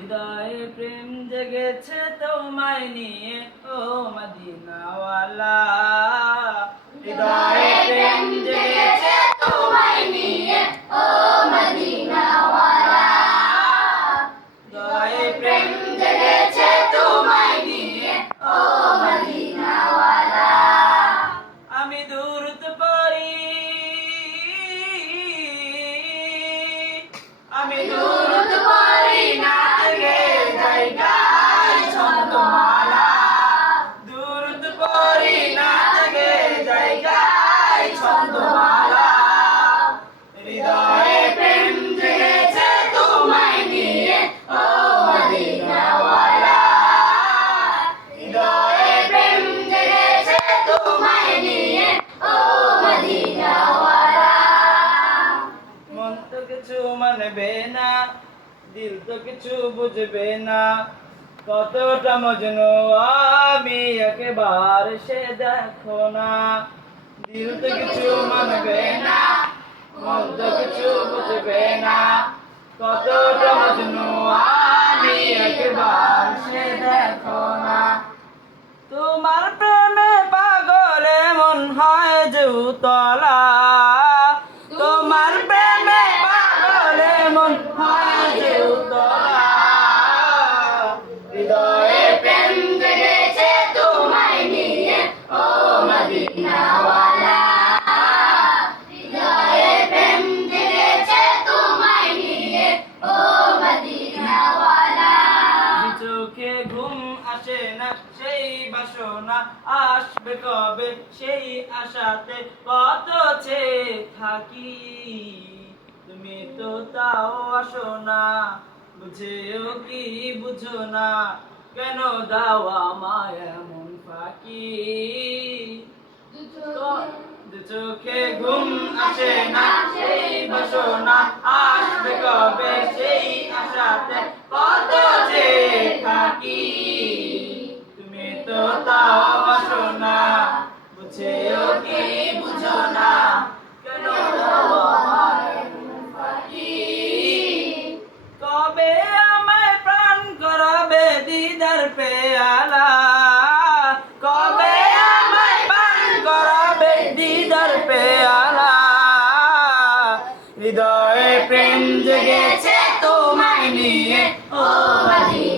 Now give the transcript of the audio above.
হৃদয়ে প্রেম জেগেছে তোমায় নিয়ে ও মদিনাওয়ালা। হৃদয়ে প্রেম জেগেছে তোমায় নিয়ে ও মদিনাওয়ালা। হৃদয়ে প্রেম জেগেছে তোমায় নিয়ে ও মদিনাওয়ালা। আমি দুরূদ পড়ি, আমি দুরূদ পড়ি নাতে গে যাই গাই ছন্দমালা। দুরূদ পড়ি নাতে গে যাই গাই ছন্দমালা। হৃদয়ে প্রেম জেগেছে তোমায় নিয়ে ও মদিনাওয়ালা। হৃদয়ে প্রেম জেগেছে তোমায় নিয়ে ও মদিনাওয়ালা। মন তো কিছু মানবে না, দিল তো কিছু বুঝবে না, কতটা মজনু আমি একবার সে দেখো না। দিল তো কিছু মানবে না, মন তো কিছু বুঝবে না, কতটা মজনু আমি একবার সে দেখো না। তোমার প্রেমে পাগলে মন হয় যে উতলা। তোমার প্রেমে পাগলে মন হয় যে উতলা। হৃদয়ে প্রেম জেগেছে তোমায় নিয়ে ও মদিনাওয়ালা। হৃদয়ে প্রেম জেগেছে তোমায় নিয়ে ও মদিনাওয়ালা। চোখে ঘুম আসে না সেই বাসনা আসবে কবে সেই আশাতে কত চেয়ে থাকি। তুমি তো তাও আসো না, বুঝেও কি বুঝো না, কেন দাও আমায় এমন ফাঁকি। দু চোখে ঘুম আসে না সেই বাসনা আসবে কবে সেই আশাতে কত চেয়ে থাকি। তুমি তো তাও আসো না, বুঝেও কি বুঝো না, কেন দাও আমায় এমন ফাঁকি। কবে আমায় প্রাণ করাবে দিদার পেয়ালা। কবে আমায় প্রাণ করাবে দিদার পেয়ালা। হৃদয়ে প্রেম জেগেছে তোমায় নিয়ে ও মদিনা।